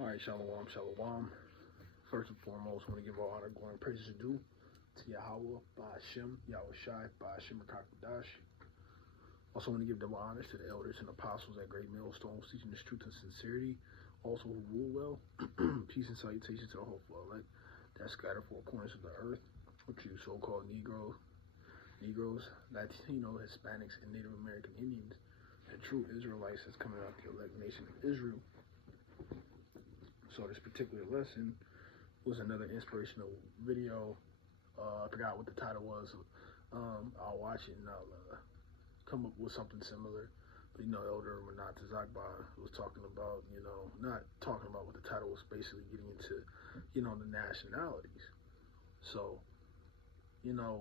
All right, shalom, shalom. First and foremost, I want to give all honor, glory, and praises due to Yahweh, Ba'ashem, Yahweh Shai, Ba'ashem, Rakakadash. Also want to give double honors to the elders and apostles at Great Millstones, teaching this truth and sincerity. Also who rule well. Peace and salutations to the whole flow elect that scattered four corners of the earth, which you so-called Negroes, Latino, Hispanics, and Native American Indians, and true Israelites that's coming out the elect nation of Israel. So this particular lesson was another inspirational video. I forgot what the title was. I'll watch it and I'll come up with something similar. But Elder Renat Zakba was talking about, not talking about what the title was, basically getting into, the nationalities. So, a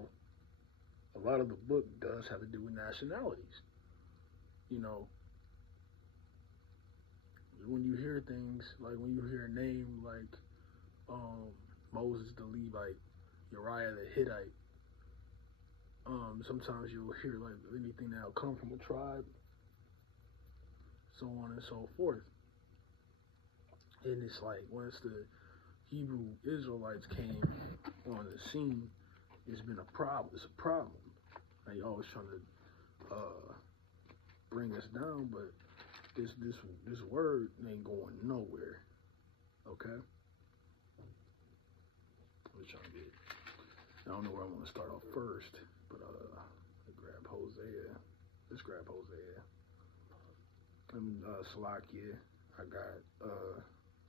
lot of the book does have to do with nationalities. When you hear things, like when you hear a name like Moses the Levite, Uriah the Hittite, sometimes you'll hear like anything that'll come from a tribe, so on and so forth. And it's like once the Hebrew Israelites came on the scene, it's been a problem. It's a problem. They always trying to bring us down, but this word ain't going nowhere. Okay? I'm trying to get it. I don't know where I want to start off first, but grab Hosea. Let's grab Hosea. And Salakia. I got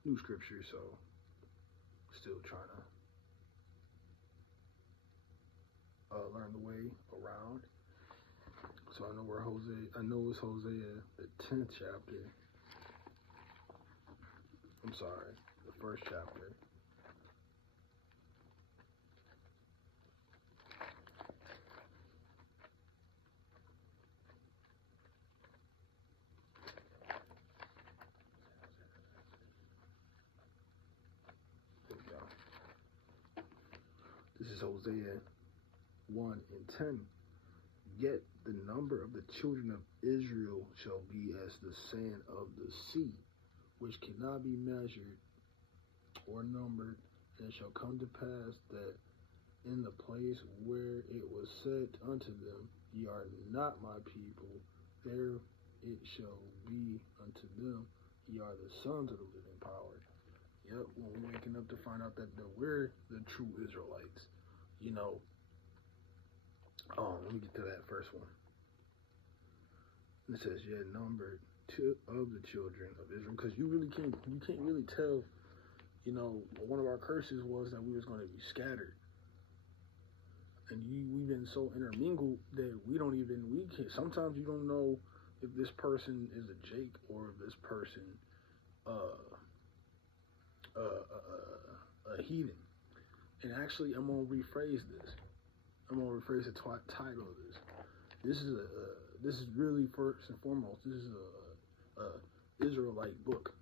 new scripture, so still trying to learn the way around. So I know where I know it's Hosea, the 10th chapter. I'm sorry, the first chapter. There we go. This is Hosea 1 and 10. Yet the number of the children of Israel shall be as the sand of the sea, which cannot be measured or numbered. And it shall come to pass that in the place where it was said unto them, Ye are not my people, there it shall be unto them, Ye are the sons of the living power. Yep, when we're waking up to find out that we're the true Israelites, let me get to that first one. It says, "Yet numbered two of the children of Israel," because you can't really tell. One of our curses was that we was going to be scattered, and we've been so intermingled that we can't. Sometimes you don't know if this person is a Jake or if this person a heathen. And actually, I'm gonna rephrase this. I'm gonna rephrase the title of this. This is really first and foremost. This is a Israelite book.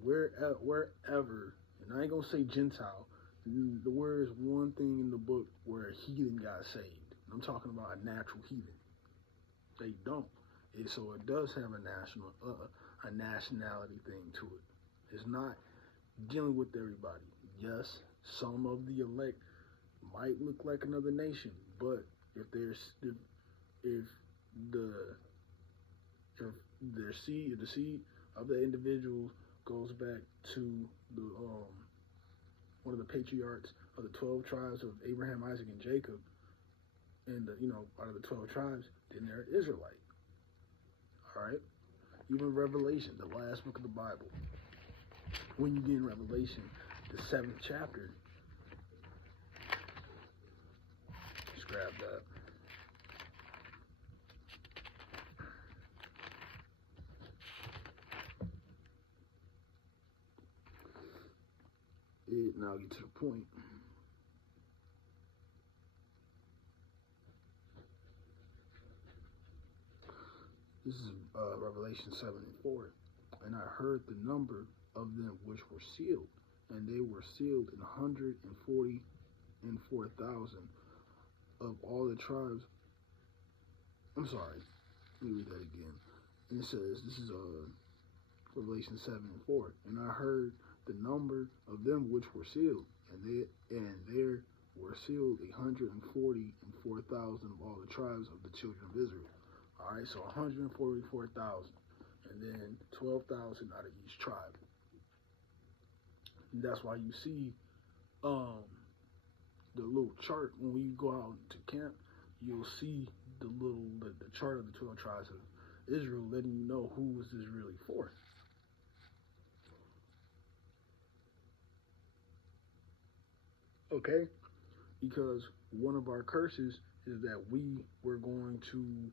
Wherever, and I ain't gonna say Gentile. The word is one thing in the book where a heathen got saved. I'm talking about a natural heathen. They don't. So it does have a nationality thing to it. It's not dealing with everybody. Yes, some of the elect might look like another nation, but if the seed of the individual goes back to the one of the patriarchs of the 12 tribes of Abraham, Isaac, and Jacob, and out of the 12 tribes, then they're Israelite. All right. Even Revelation, the last book of the Bible, when you get in Revelation, the 7th chapter, just grab that. Now get to the point. This is Revelation 7:4. And I heard the number of them which were sealed, and they were sealed in 144,000 of all the tribes. I'm sorry, let me read that again. And it says, this is Revelation 7:4. And I heard the number of them which were sealed, and there were sealed 144,000 of all the tribes of the children of Israel. All right, so 144,000, and then 12,000 out of each tribe. And that's why you see the little chart when we go out to camp. You'll see the chart of the 12 tribes of Israel, letting you know who was this really for. Okay, because one of our curses is that we were going to,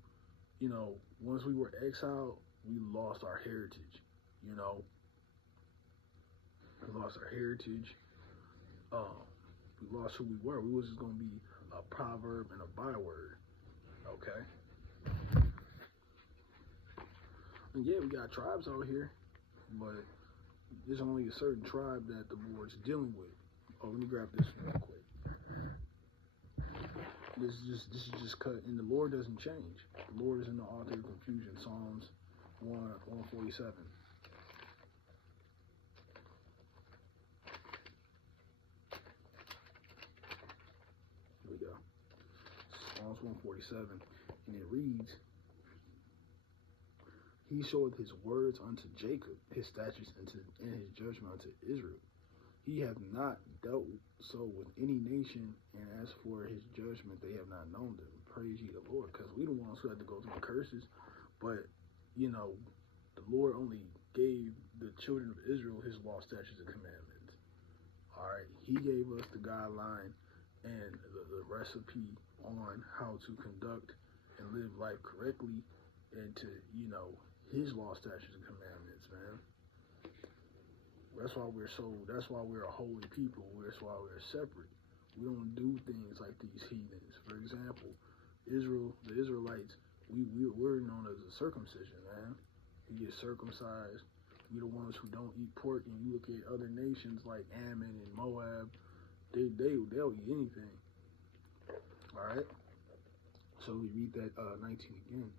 once we were exiled, we lost our heritage. We lost our heritage. We lost who we were. We was just gonna be a proverb and a byword. Okay. And yeah, we got tribes out here, but there's only a certain tribe that the Lord's dealing with. Oh, let me grab this real quick. This is just cut, and the Lord doesn't change. The Lord is in the author of confusion. Psalms 147. Here we go. Psalms 147, and it reads, He showeth his words unto Jacob, his statutes and his judgment unto Israel. He hath not dealt so with any nation, and as for his judgment, they have not known them. Praise ye the Lord, because we the ones who had to go through the curses, but, the Lord only gave the children of Israel his law, statutes, and commandments. All right, he gave us the guideline and the recipe on how to conduct and live life correctly, and to, his law, statutes, and commandments, man. That's why we're a holy people. That's why we're separate. We don't do things like these heathens. For example, the Israelites, we're known as a circumcision, man. We get circumcised. We the ones who don't eat pork, and you look at other nations like Ammon and Moab, they'll eat anything. All right. So we read that 19 again.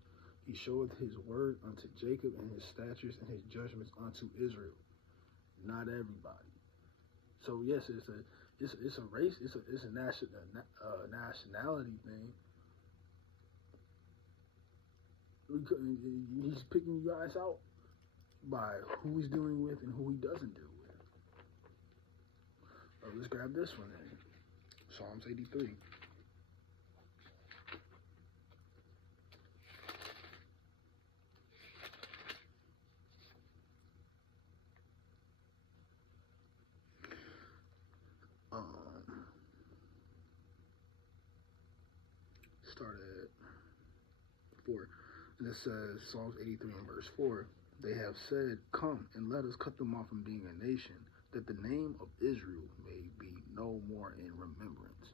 He showeth his word unto Jacob, and his statutes and his judgments unto Israel. Not everybody. So yes, it's a race. It's a nationality thing. He's picking you guys out by who he's dealing with and who he doesn't deal with. Let's grab this one then. Psalms 83. Start at 4. And it says, Psalms 83 and verse 4, they have said, Come and let us cut them off from being a nation, that the name of Israel may be no more in remembrance.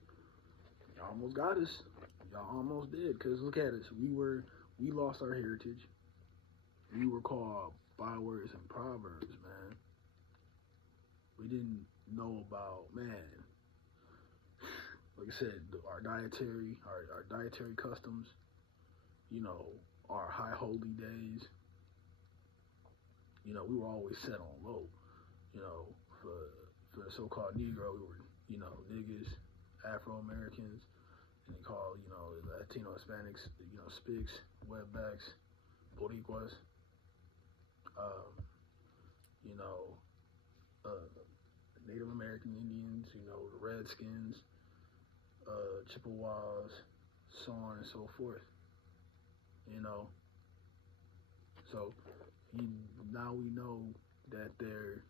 Y'all almost got us. Y'all almost did, because look at us. We lost our heritage. We were called bywords and proverbs, man. We didn't know about, like I said, our dietary customs, our high holy days. We were always set on low. For the so-called Negro, we were, niggas, Afro-Americans, and they call, Latino Hispanics, Spics, Wetbacks, Boricuas, Native American Indians, the Redskins, Chippewas, so on and so forth. So now we know that there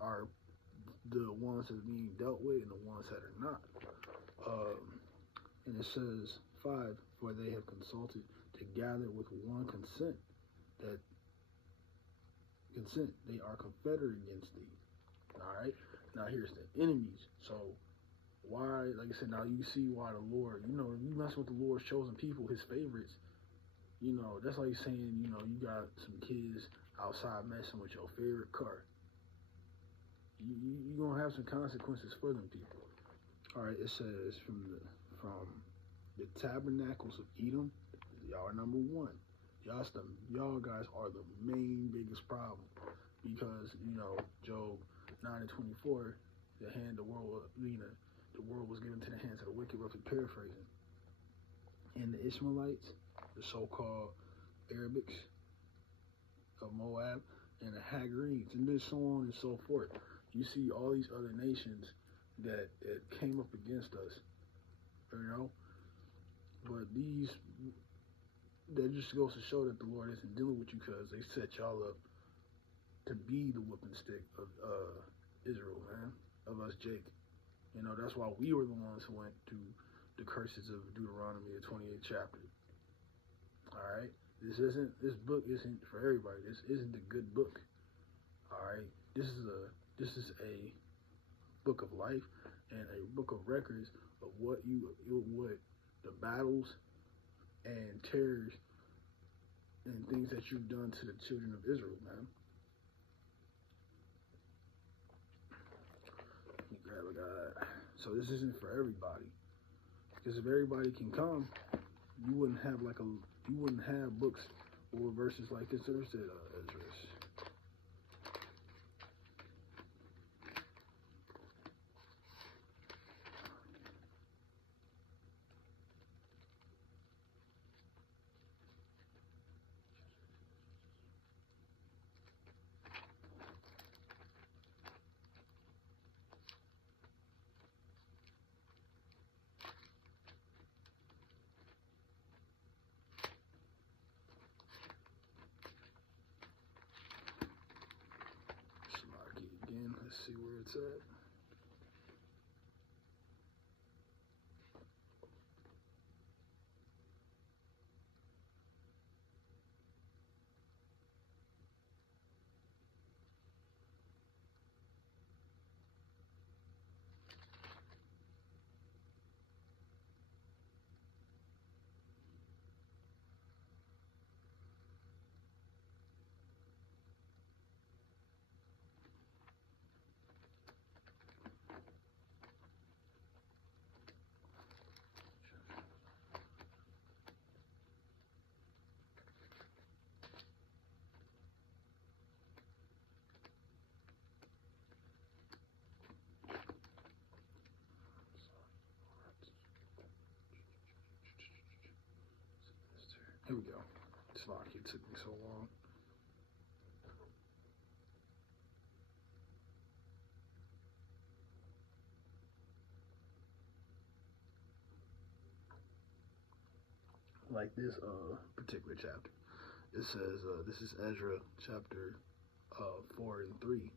are the ones that are being dealt with and the ones that are not. And it says 5, for they have consulted to gather with one consent, they are confederate against thee. All right. Now here's the enemies. So why, like I said, now you see why the Lord, you mess with the Lord's chosen people, his favorites. That's like saying, you got some kids outside messing with your favorite car. You're going to have some consequences for them people. All right, it says from the tabernacles of Edom, y'all are number 1. Y'all guys are the main biggest problem, because Job 9:24, the world was given to the hands of the wicked, roughly paraphrasing, and the Ishmaelites, the so-called Arabics of Moab, and the Hagarenes, and then so on and so forth. You see all these other nations that came up against us, but that just goes to show that the Lord isn't dealing with you, because they set y'all up to be the whooping stick of Israel, man, of us, Jake. That's why we were the ones who went through the curses of Deuteronomy, the 28th chapter. All right, this book isn't for everybody. This isn't a good book. All right, this is a book of life and a book of records of what the battles and terrors and things that you've done to the children of Israel, man. Let me grab a guide. So this isn't for everybody, because if everybody can come, you wouldn't have books or verses like this. Or said Ezra's. Again, let's see where it's at. Here we go. It's like it took me so long. Like this particular chapter. It says, this is Ezra chapter 4 and 3.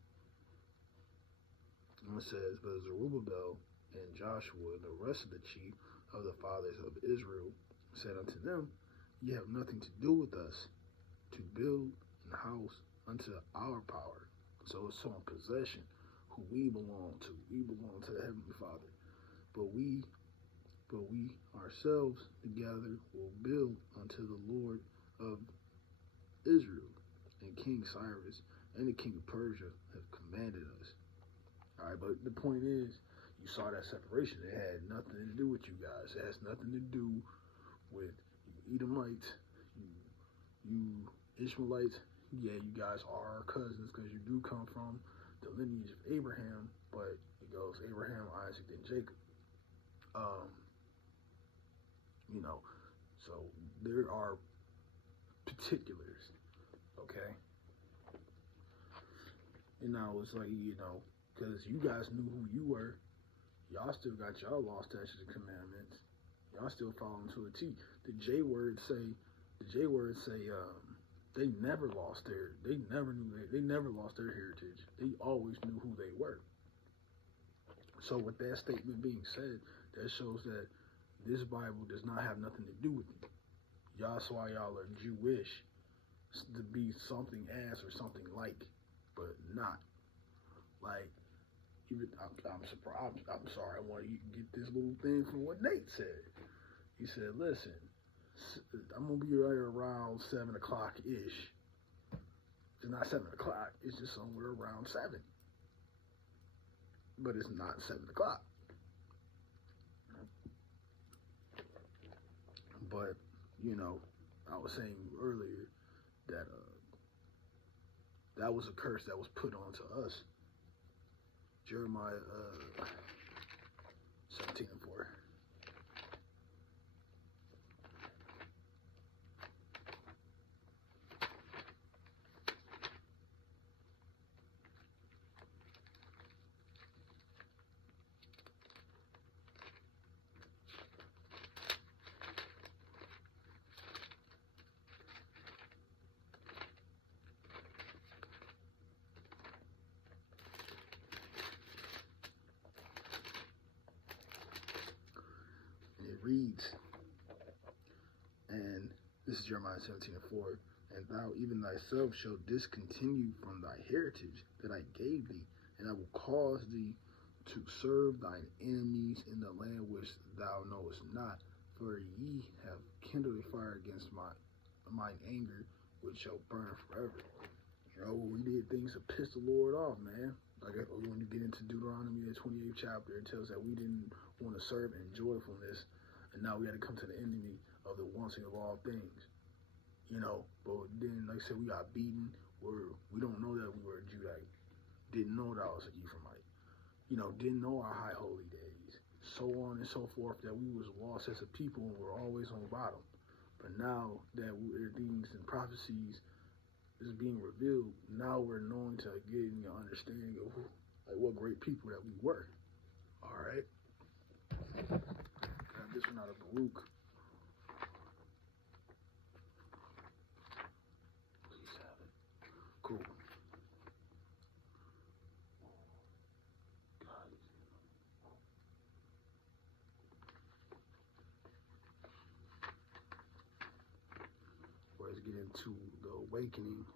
And it says, but Zerubbabel and Joshua and the rest of the chief of the fathers of Israel said unto them, ye have nothing to do with us to build an house unto our power. So it's on possession, who we belong to. We belong to the Heavenly Father. But we ourselves together will build unto the Lord of Israel. And King Cyrus and the king of Persia have commanded us. All right, but the point is, you saw that separation. It had nothing to do with you guys. It has nothing to do with you Edomites, you Ishmaelites. Yeah, you guys are our cousins, because you do come from the lineage of Abraham, but it goes Abraham, Isaac, and Jacob. So there are particulars, okay? And now it's like, because you guys knew who you were, y'all still got y'all law, statutes, and commandments. Y'all still following to a T. The J words say, they never lost they never lost their heritage. They always knew who they were. So with that statement being said, that shows that this Bible does not have nothing to do with you. That's why y'all are Jewish, to be something as or something like, but not. Like, even I'm surprised. I'm sorry. I want you to get this little thing from what Nate said. He said, "Listen, I'm gonna be right around 7 o'clock ish. It's not 7 o'clock. It's just somewhere around 7. But it's not 7 o'clock. But I was saying earlier that that was a curse that was put onto us. Jeremiah 17:4. And it reads, and this is Jeremiah 17:4, and thou even thyself shalt discontinue from thy heritage that I gave thee, and I will cause thee to serve thine enemies in the land which thou knowest not, for ye have kindled a fire against mine anger, which shall burn forever. You know, we did things to piss the Lord off, man. Like when you get into Deuteronomy, the 28th chapter, it tells that we didn't want to serve in joyfulness, and now we had to come to the enemy of the wanting of all things. You know, but then, like I said, we got beaten. We don't know that we were a Judite. Didn't know that I was an Ephraimite. You know, didn't know our high holy days. So on and so forth, that we was lost as a people and we're always on the bottom. But now that things and prophecies is being revealed, now we're knowing to get an understanding of like what great people that we were. All right. Got this one out of Baruch. Please have it. Cool. Let's get into the awakening.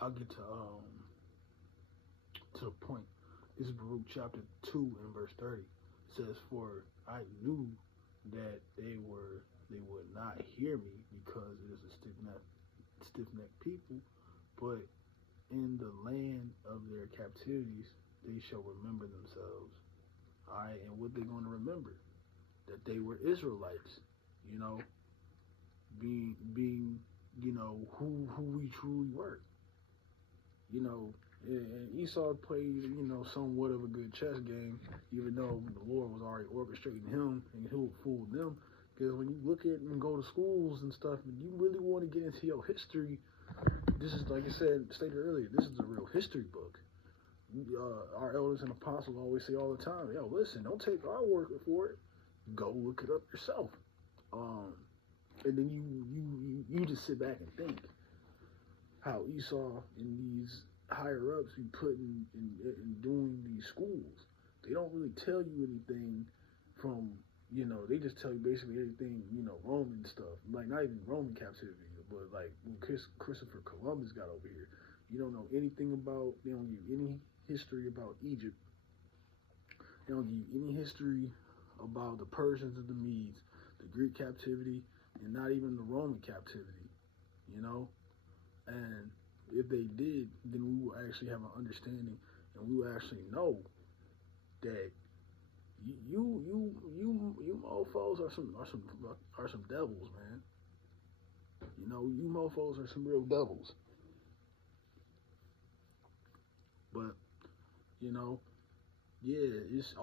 I'll get to the point. This is Baruch chapter 2 and verse 30. It says, "For I knew that they would not hear me, because it is a stiff-necked people, but in the land of their captivities they shall remember themselves." All right, and what they're going to remember? That they were Israelites, you know, being you know, who we truly were. You know, and Esau played, you know, somewhat of a good chess game, even though the Lord was already orchestrating him, and he fooled them. Because when you look at and go to schools and stuff, and you really want to get into your history, this is, like I stated earlier, this is a real history book. Our elders and apostles always say all the time, yo, listen, don't take our word for it. Go look it up yourself. And then you just sit back and think how Esau and these higher ups be putting in doing these schools. They don't really tell you anything from, you know, they just tell you basically everything, you know, Roman stuff. Like, not even Roman captivity, but like when Christopher Columbus got over here, you don't know anything about, they don't give you any history about Egypt. They don't give you any history about the Persians and the Medes, the Greek captivity, and not even the Roman captivity, you know? And if they did, then we will actually have an understanding, and we will actually know that you mofos are some devils, man. You know, you mofos are some real devils. But you know, yeah, it's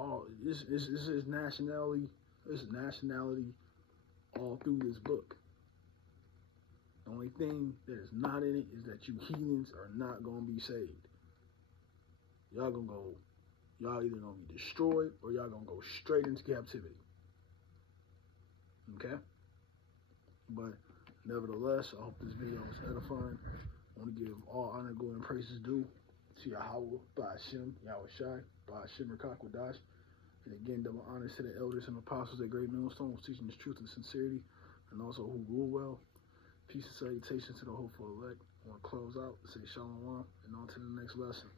nationality. It's nationality all through this book. The only thing that is not in it is that you heathens are not gonna be saved. Y'all either gonna be destroyed, or y'all gonna go straight into captivity. Okay? But nevertheless, I hope this video was edifying. I want to give all honor, glory, and praises due to Yahweh, Ba'ashem, Yahweh Shai, Ba'ashem, Rakakwadash. And again, double honors to the elders and apostles at Great Millstone, teaching this truth and sincerity, and also who rule well. Peace and salutations to the hopeful elect. I want to close out, say shalom, and on to the next lesson.